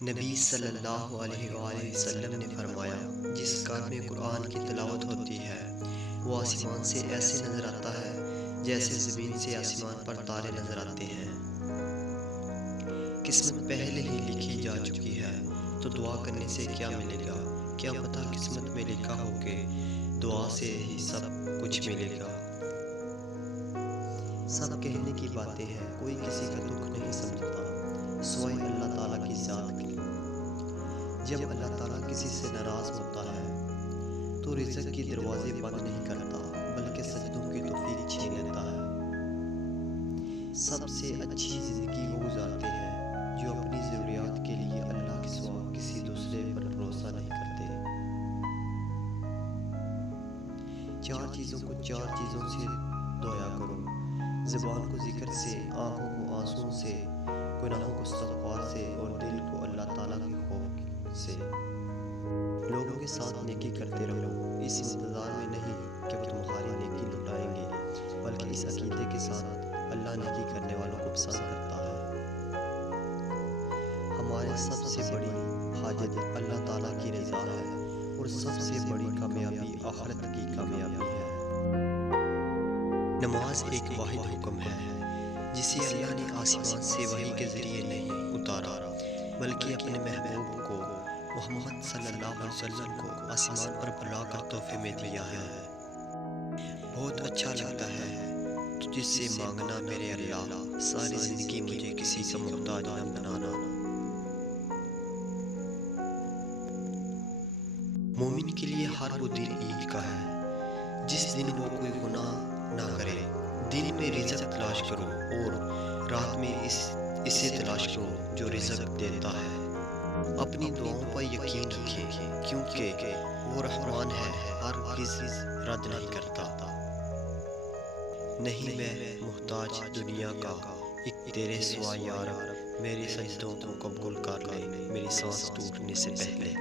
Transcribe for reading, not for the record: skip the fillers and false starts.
नबी सल्लल्लाहु अलैहि वसल्लम ने फरमाया, जिस घर में कुरान की तिलावत होती है वो आसमान से ऐसे नज़र आता है जैसे ज़मीन से आसमान पर तारे नज़र आते हैं। किस्मत पहले ही लिखी जा चुकी है, तो दुआ करने से क्या मिलेगा? क्या पता किस्मत में लिखा हो कि दुआ से ही सब कुछ मिलेगा। सब कहने की बातें हैं, कोई किसी का दुख नहीं समझता सिवाय अल्लाह ताला की ज़ात की। जब अल्लाह ताला किसी से नाराज़ होता है तो रिज़्क़ के दरवाजे बंद नहीं करता, बल्कि सजदों की तौफीक छीन लेता है। सबसे अच्छी ज़िंदगी वो गुजारते हैं जो अपनी ज़रूरियात के लिए अल्लाह के सिवा किसी दूसरे पर भरोसा नहीं करते। चार चीज़ों को चार चीज़ों से धोया करो, ज़ुबान को ज़िक्र से, आँखों को आंसुओं से, गुनाहों को इस्तिग़फ़ार से और दिल को अल्लाह ताला के खौफ से। लोगों के साथ नेकी करते रहो, इस इंतज़ार में नहीं कि वो तुम्हारी नेकी लुटाएंगे, बल्कि इस अक़ीदे के साथ अल्लाह नेकी करने वालों को पसंद करता है। हमारी सबसे बड़ी हाजत अल्लाह ताला की रज़ा है और सबसे बड़ी कामयाबी आखिरत की कामयाबी है। नमाज एक वाहिद हुक्म है जिसे अल्लाह ने आसमान से वही के ज़रिए नहीं उतारा, बल्कि अपने महबूब को मोहम्मद सल्लल्लाहु अलैहि वसल्लम को आसमान पर बुलाकर तोहफे में दिया है। बहुत अच्छा लगता है तुझसे मांगना मेरे अल्लाह, सारी ज़िंदगी मुझे किसी का मोहताज न बनाना। मोमिन के लिए हर वो दिन ईद का है जिस दिन वो कोई गुनाह ना करे। दिन में रिज़्क़ तलाश करो और रात में इसे तलाश करो जो रिज़्क़ देता है। अपनी दुआओं पर यकीन रखें, क्योंकि वो रहमान है, हरगिज़ रद्द नहीं करता। नहीं मैं मुहताज दुनिया का, एक तेरे सिवा या रब, मेरे सजदों को कबूल कर ले मेरी सांस टूटने से पहले।